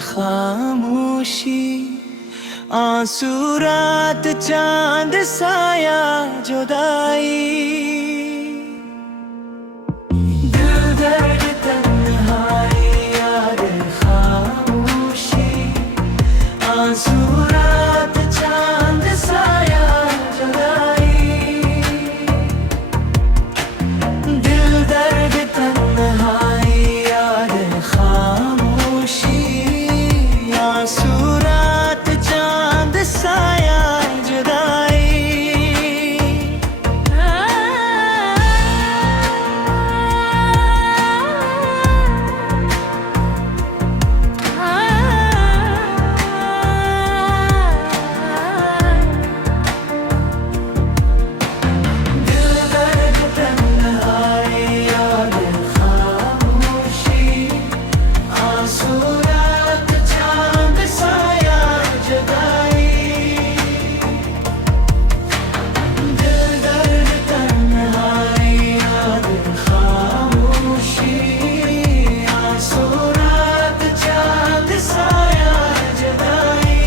खामोशी, आंसू रात चांद साया जुदाई, दिल दर्द तन्हाई याद खामोशी, आंसू रात चांद साया जुदाई, दिल दर्द तन्हाई याद खामोशी, आंसू रात चांद साया जुदाई। दिल दर्द तन्हाई याद खामोशी, आंसू रात चांद साया जुदाई, दिल दर्द तन्हाई याद खामोशी, आंसू रात चांद साया जुदाई।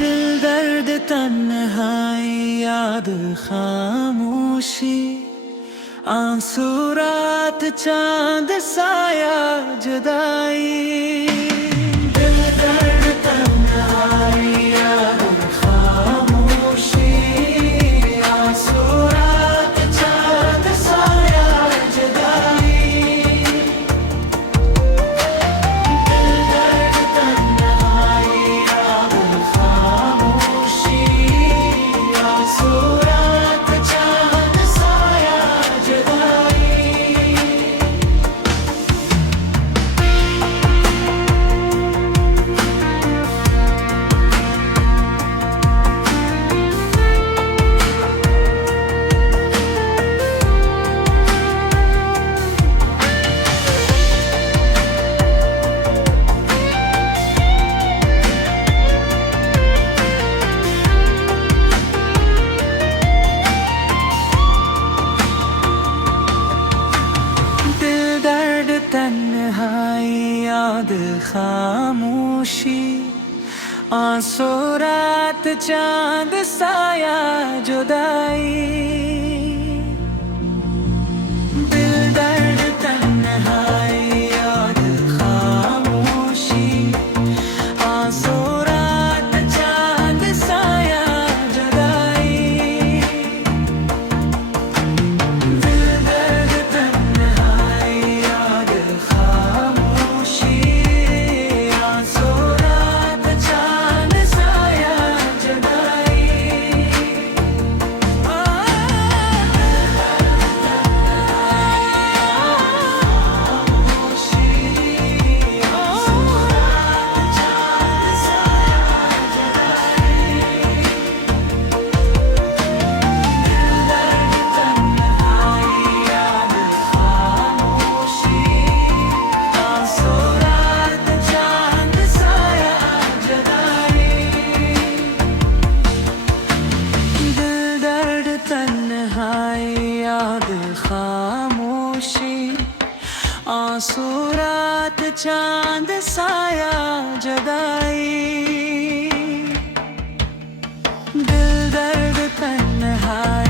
दिल दर्द तन्हाई याद खामोशी, आंसू रात चांद साया जुदाई, दिल दर्द तन्हाई याद खामोशी, आंसू रात चांद साया जुदाई, दिल दर्द तन्हाई याद खामोशी, आंसू रात चांद साया जुदाई। दिल दर्द तन्हाई याद खामोशी, आंसू रात चांद साया जुदाई, दिल दर्द तन्हाई याद खामोशी, आंसू रात चांद साया जुदाई, दिल दर्द तन्हाई याद खामोशी, आंसू रात चांद साया जुदाई। खामोशी, आंसू रात चांद साया जुदाई, दिल दर्द तन्हाई।